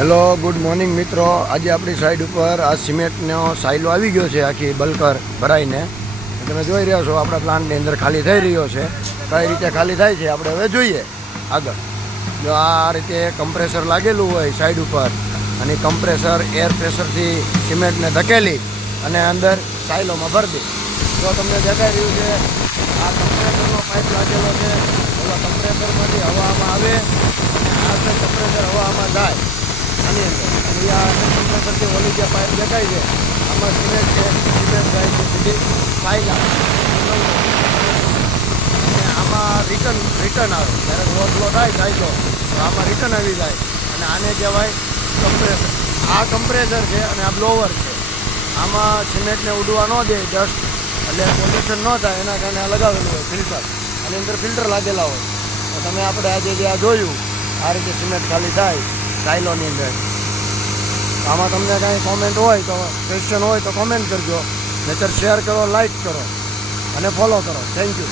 Hello good morning મિત્રો, આજે આપણી સાઈડ ઉપર આ સિમેન્ટનો સાયલો આવી ગયો છે, આખી બલ્કર ભરાઈને. તમે જોઈ રહ્યા છો આપણા પ્લાન્ટની અંદર ખાલી થઈ રહ્યો છે. કઈ રીતે ખાલી થાય છે આપણે હવે જોઈએ આગળ. જો આ રીતે કમ્પ્રેસર લાગેલું હોય સાઈડ ઉપર, અને કમ્પ્રેસર એર પ્રેશરથી સિમેન્ટને ધકેલી અને અંદર સાયલોમાં ભરી દે. જો તમને દેખાઈ રહ્યું છે આ કમ્પ્રેસરનો પાઇપ લાગેલો છે. ઓલા કમ્પ્રેસરમાંથી હવા આમાં આવે અને આ કમ્પ્રેસર હવા આમાં જાય આની અંદર. અને આ કમ્પ્રેસરથી ઓલી જે પાઇપ દેખાય છે આમાં સિમેન્ટ છે, સિમેન્ટ જાય છે સીધી સાયલા, અને આમાં રિટર્ન આવે. જ્યારે ઓવરફ્લો થાય સાયલો તો આમાં રિટર્ન આવી જાય, અને આને કહેવાય કમ્પ્રેસર. આ કમ્પ્રેસર છે અને આ બ્લોવર છે. આમાં સિમેન્ટને ઉડવા ન દે, ડસ્ટ એટલે પોલ્યુશન ન થાય એના કારણે આ લગાવેલું હોય ફિલ્ટર. આની અંદર ફિલ્ટર લાગેલા હોય. તો તમે આપણે આજે જે આ જોયું આ રીતે સિમેન્ટ ખાલી થાય સાયલોની અંદર. આમાં તમને કાંઈ કોમેન્ટ હોય તો, ક્વેશ્ચન હોય તો કોમેન્ટ કરજો, નહીંતર શેર કરો, લાઈક કરો અને ફોલો કરો. Thank you.